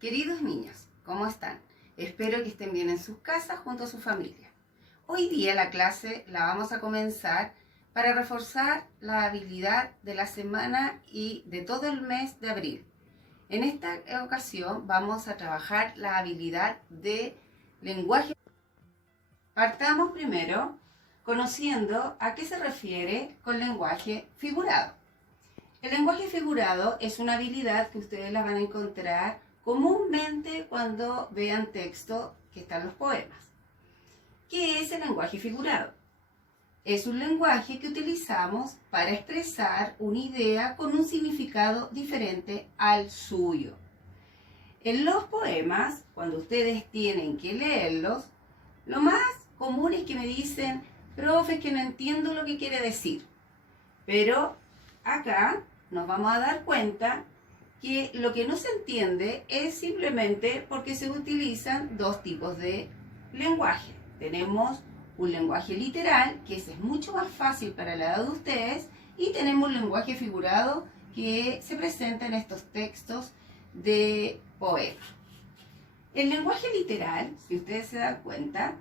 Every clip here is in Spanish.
Queridos niños, ¿cómo están? Espero que estén bien en sus casas junto a su familia. Hoy día la clase la vamos a comenzar para reforzar la habilidad de la semana y de todo el mes de abril. En esta ocasión vamos a trabajar la habilidad de lenguaje. Partamos primero conociendo a qué se refiere con lenguaje figurado. El lenguaje figurado es una habilidad que ustedes la van a encontrar comúnmente cuando vean texto que están los poemas. ¿Qué es el lenguaje figurado? Es un lenguaje que utilizamos para expresar una idea con un significado diferente al suyo. En los poemas, cuando ustedes tienen que leerlos, lo más común es que me dicen, profe, es que no entiendo lo que quiere decir. Pero acá nos vamos a dar cuenta que lo que no se entiende es simplemente porque se utilizan dos tipos de lenguaje. Tenemos un lenguaje literal, que ese es mucho más fácil para la edad de ustedes, y tenemos un lenguaje figurado que se presenta en estos textos de poemas. El lenguaje literal, si ustedes se dan cuenta,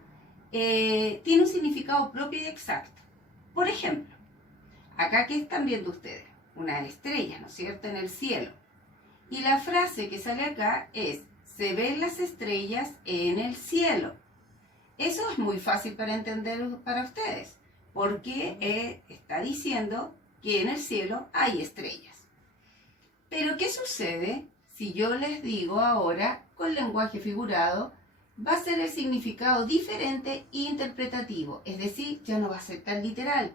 tiene un significado propio y exacto. Por ejemplo, acá, ¿qué están viendo ustedes? Una estrella, ¿no es cierto?, en el cielo. Y la frase que sale acá es, se ven las estrellas en el cielo. Eso es muy fácil para entender para ustedes, porque está diciendo que en el cielo hay estrellas. Pero, ¿qué sucede si yo les digo ahora, con lenguaje figurado, va a ser el significado diferente e interpretativo? Es decir, ya no va a ser tan literal.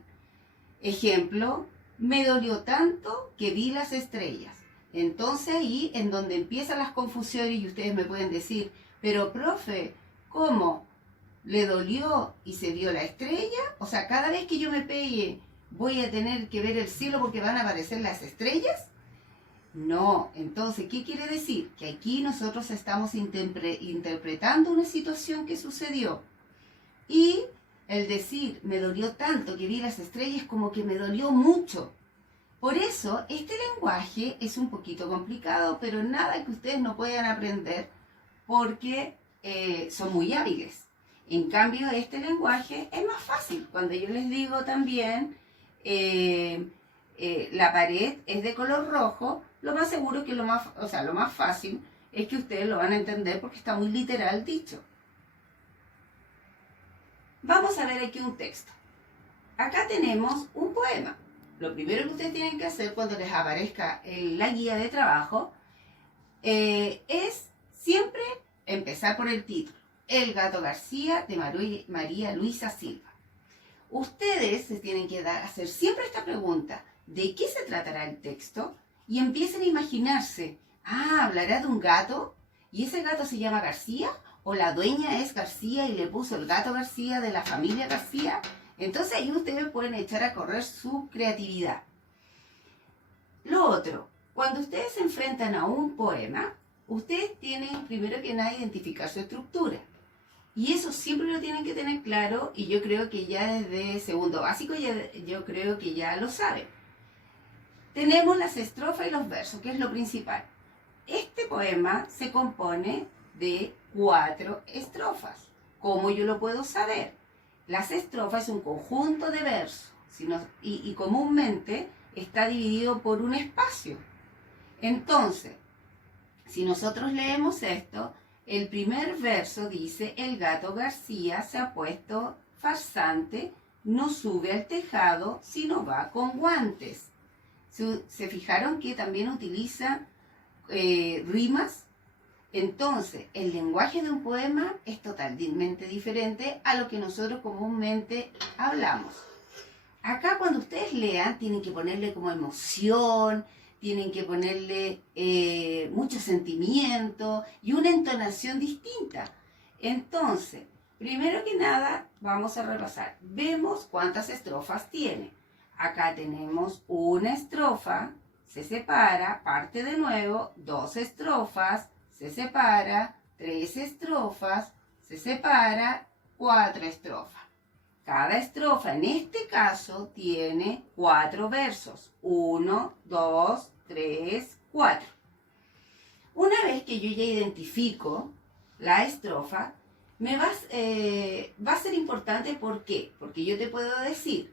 Ejemplo, me dolió tanto que vi las estrellas. Entonces ahí en donde empiezan las confusiones y ustedes me pueden decir, pero profe, ¿cómo? ¿Le dolió y se vio la estrella? O sea, cada vez que yo me pegue, ¿voy a tener que ver el cielo porque van a aparecer las estrellas? No, entonces, ¿qué quiere decir? Que aquí nosotros estamos interpretando una situación que sucedió. Y el decir, me dolió tanto que vi las estrellas, como que me dolió mucho. Por eso, este lenguaje es un poquito complicado, pero nada que ustedes no puedan aprender porque son muy hábiles. En cambio, este lenguaje es más fácil. Cuando yo les digo también, la pared es de color rojo, lo más seguro que lo más fácil es que ustedes lo van a entender porque está muy literal dicho. Vamos a ver aquí un texto. Acá tenemos un poema. Lo primero que ustedes tienen que hacer cuando les aparezca la guía de trabajo es siempre empezar por el título. El gato García de María Luisa Silva. Ustedes se tienen que hacer siempre esta pregunta, ¿de qué se tratará el texto? Y empiecen a imaginarse, ¿hablará de un gato? ¿Y ese gato se llama García? ¿O la dueña es García y le puso el gato García de la familia García? Entonces ahí ustedes pueden echar a correr su creatividad. Lo otro, cuando ustedes se enfrentan a un poema, ustedes tienen primero que nada identificar su estructura. Y eso siempre lo tienen que tener claro, y yo creo que ya desde segundo básico yo creo que ya lo saben. Tenemos las estrofas y los versos, que es lo principal. Este poema se compone de 4 estrofas. ¿Cómo yo lo puedo saber? Las estrofas es un conjunto de versos y comúnmente está dividido por un espacio. Entonces, si nosotros leemos esto, el primer verso dice, el gato García se ha puesto farsante, no sube al tejado si no va con guantes. ¿Se fijaron que también utiliza rimas? Entonces, el lenguaje de un poema es totalmente diferente a lo que nosotros comúnmente hablamos. Acá cuando ustedes lean, tienen que ponerle como emoción, tienen que ponerle mucho sentimiento y una entonación distinta. Entonces, primero que nada, vamos a repasar. Vemos cuántas estrofas tiene. Acá tenemos una estrofa, se separa, parte de nuevo, 2 estrofas, se separa, 3 estrofas, se separa, 4 estrofas. Cada estrofa en este caso tiene 4 versos. 1, 2, 3, 4. Una vez vez que yo ya identifico la estrofa, va a ser importante. ¿Por qué? Porque yo te puedo decir,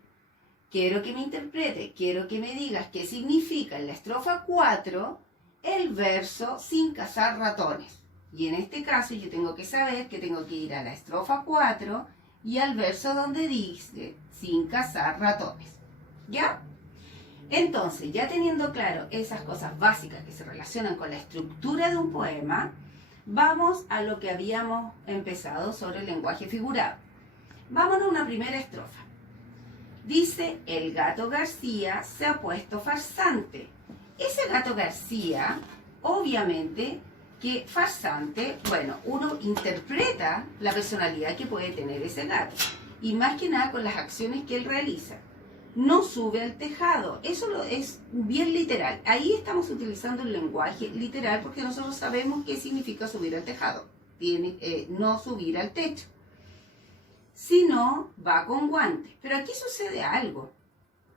quiero que me interprete, quiero que me digas qué significa en la estrofa 4 el verso sin cazar ratones. Y en este caso yo tengo que saber que tengo que ir a la estrofa 4 y al verso donde dice sin cazar ratones. ¿Ya? Entonces, ya teniendo claro esas cosas básicas que se relacionan con la estructura de un poema, vamos a lo que habíamos empezado sobre el lenguaje figurado. Vámonos a una primera estrofa. Dice, el gato García se ha puesto farsante. Ese gato García, obviamente que farsante, bueno, uno interpreta la personalidad que puede tener ese gato. Y más que nada con las acciones que él realiza. No sube al tejado. Eso es bien literal. Ahí estamos utilizando el lenguaje literal porque nosotros sabemos qué significa subir al tejado. No subir al techo. Si no, va con guantes. Pero aquí sucede algo.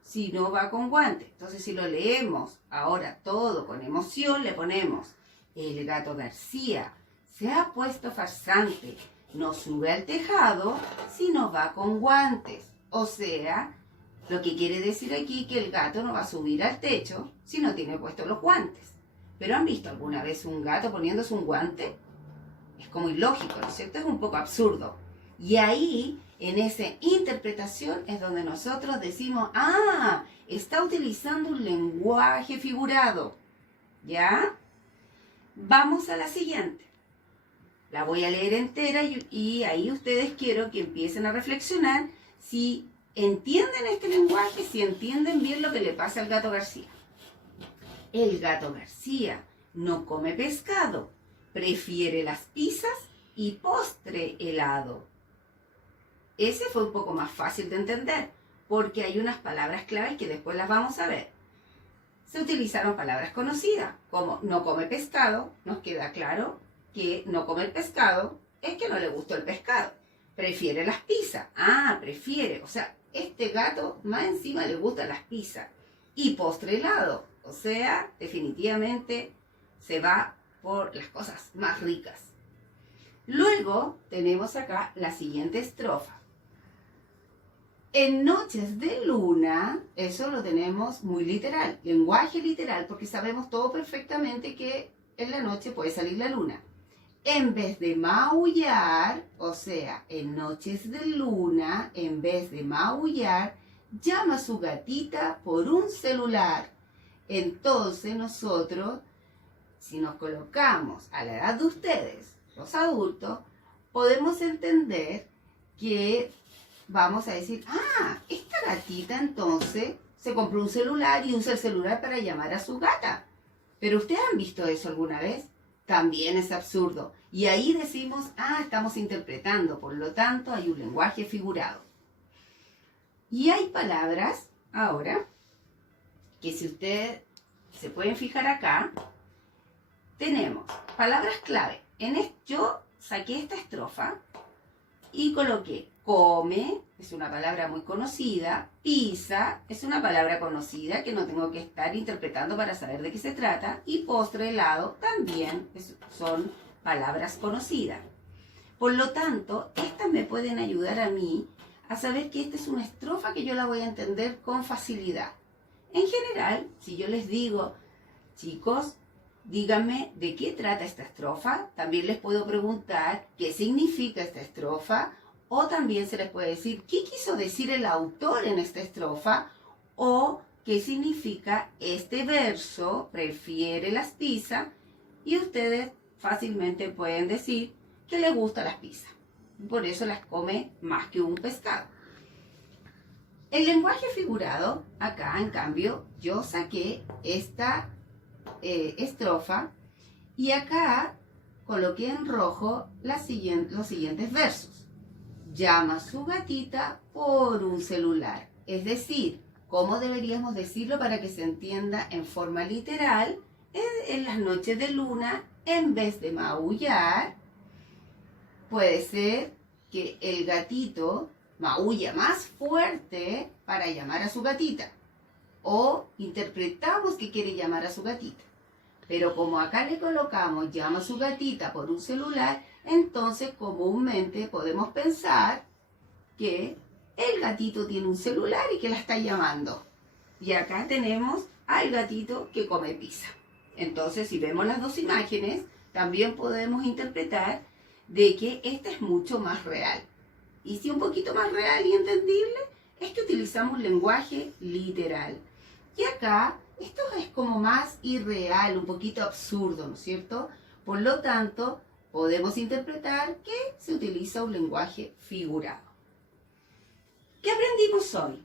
Si no va con guantes. Entonces, si lo leemos ahora todo con emoción, le ponemos: el gato García se ha puesto farsante. No sube al tejado si no va con guantes. O sea, lo que quiere decir aquí que el gato no va a subir al techo si no tiene puestos los guantes. ¿Pero han visto alguna vez un gato poniéndose un guante? Es como ilógico, ¿no es cierto? Es un poco absurdo. Y ahí, en esa interpretación, es donde nosotros decimos, ah, está utilizando un lenguaje figurado. ¿Ya? Vamos a la siguiente. La voy a leer entera y ahí ustedes quiero que empiecen a reflexionar si entienden este lenguaje, si entienden bien lo que le pasa al gato García. El gato García no come pescado, prefiere las pizzas y postre helado. Ese fue un poco más fácil de entender, porque hay unas palabras claves que después las vamos a ver. Se utilizaron palabras conocidas, como no come pescado. Nos queda claro que no comer pescado es que no le gustó el pescado. Prefiere las pizzas. Ah, prefiere. O sea, este gato más encima le gustan las pizzas. Y postre helado. O sea, definitivamente se va por las cosas más ricas. Luego tenemos acá la siguiente estrofa. En noches de luna, eso lo tenemos muy literal, lenguaje literal, porque sabemos todo perfectamente que en la noche puede salir la luna. En vez de maullar, o sea, en noches de luna, en vez de maullar, llama a su gatita por un celular. Entonces nosotros, si nos colocamos a la edad de ustedes, los adultos, podemos entender que vamos a decir, ah, esta gatita entonces se compró un celular y usa el celular para llamar a su gata. ¿Pero ustedes han visto eso alguna vez? También es absurdo. Y ahí decimos, ah, estamos interpretando, por lo tanto hay un lenguaje figurado. Y hay palabras, ahora, que si ustedes se pueden fijar acá, tenemos palabras clave. Yo saqué esta estrofa y coloqué come, es una palabra muy conocida, pizza, es una palabra conocida que no tengo que estar interpretando para saber de qué se trata, y postre, helado, también son palabras conocidas. Por lo tanto, estas me pueden ayudar a mí a saber que esta es una estrofa que yo la voy a entender con facilidad. En general, si yo les digo, chicos, díganme de qué trata esta estrofa, también les puedo preguntar qué significa esta estrofa, o también se les puede decir qué quiso decir el autor en esta estrofa, o qué significa este verso, prefiere las pizzas, y ustedes fácilmente pueden decir que le gustan las pizzas. Por eso las come más que un pescado. El lenguaje figurado, acá en cambio, yo saqué esta estrofa y acá coloqué en rojo los siguientes versos. Llama a su gatita por un celular. Es decir, ¿cómo deberíamos decirlo para que se entienda en forma literal? En las noches de luna, en vez de maullar, puede ser que el gatito maulla más fuerte para llamar a su gatita. O interpretamos que quiere llamar a su gatita. Pero como acá le colocamos llama a su gatita por un celular, entonces comúnmente podemos pensar que el gatito tiene un celular y que la está llamando. Y acá tenemos al gatito que come pizza. Entonces, si vemos las dos imágenes, también podemos interpretar de que esta es mucho más real. Y si un poquito más real y entendible, es que utilizamos lenguaje literal. Y acá, esto es como más irreal, un poquito absurdo, ¿no es cierto? Por lo tanto, podemos interpretar que se utiliza un lenguaje figurado. ¿Qué aprendimos hoy?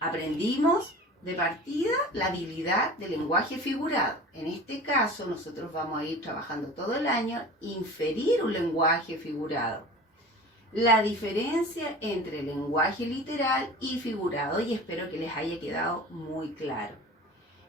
Aprendimos de partida la habilidad del lenguaje figurado. En este caso, nosotros vamos a ir trabajando todo el año inferir un lenguaje figurado. La diferencia entre lenguaje literal y figurado, y espero que les haya quedado muy claro.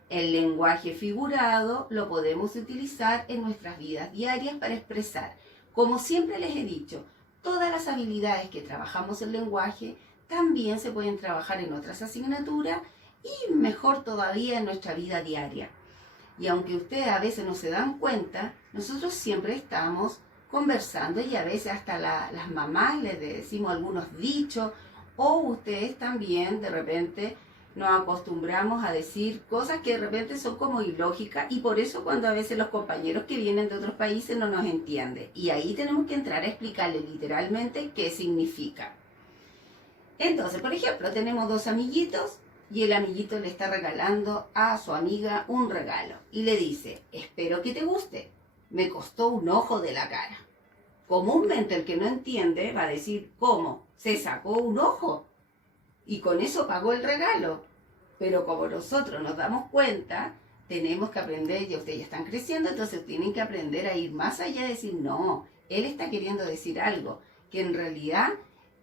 El lenguaje figurado lo podemos utilizar en nuestras vidas diarias para expresar, como siempre les he dicho, todas las habilidades que trabajamos en lenguaje también se pueden trabajar en otras asignaturas y mejor todavía en nuestra vida diaria. Y aunque ustedes a veces no se dan cuenta, nosotros siempre estamos conversando y a veces hasta las mamás les decimos algunos dichos o ustedes también de repente nos acostumbramos a decir cosas que de repente son como ilógicas y por eso cuando a veces los compañeros que vienen de otros países no nos entienden. Y ahí tenemos que entrar a explicarles literalmente qué significa. Entonces, por ejemplo, tenemos dos amiguitos y el amiguito le está regalando a su amiga un regalo y le dice, espero que te guste, me costó un ojo de la cara. Comúnmente el que no entiende va a decir, ¿cómo? ¿Se sacó un ojo? Y con eso pagó el regalo. Pero como nosotros nos damos cuenta, tenemos que aprender, ya ustedes ya están creciendo, entonces tienen que aprender a ir más allá y decir, no, él está queriendo decir algo, que en realidad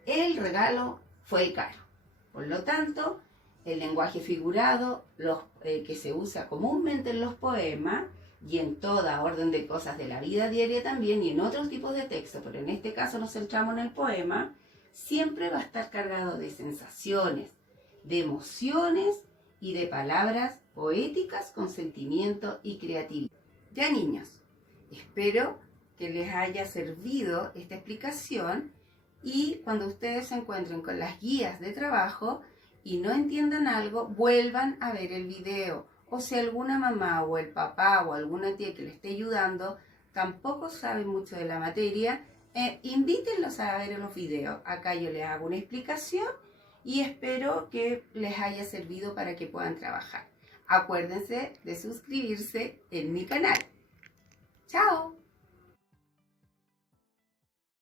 el regalo fue caro. Por lo tanto, el lenguaje figurado, que se usa comúnmente en los poemas y en toda orden de cosas de la vida diaria también y en otros tipos de textos, pero en este caso nos centramos en el poema, siempre va a estar cargado de sensaciones, de emociones y de palabras poéticas con sentimiento y creatividad. Ya niños, espero que les haya servido esta explicación y cuando ustedes se encuentren con las guías de trabajo y no entiendan algo, vuelvan a ver el video. O si alguna mamá o el papá o alguna tía que le esté ayudando tampoco sabe mucho de la materia, invítenlos a ver los videos. Acá yo les hago una explicación y espero que les haya servido para que puedan trabajar. Acuérdense de suscribirse en mi canal.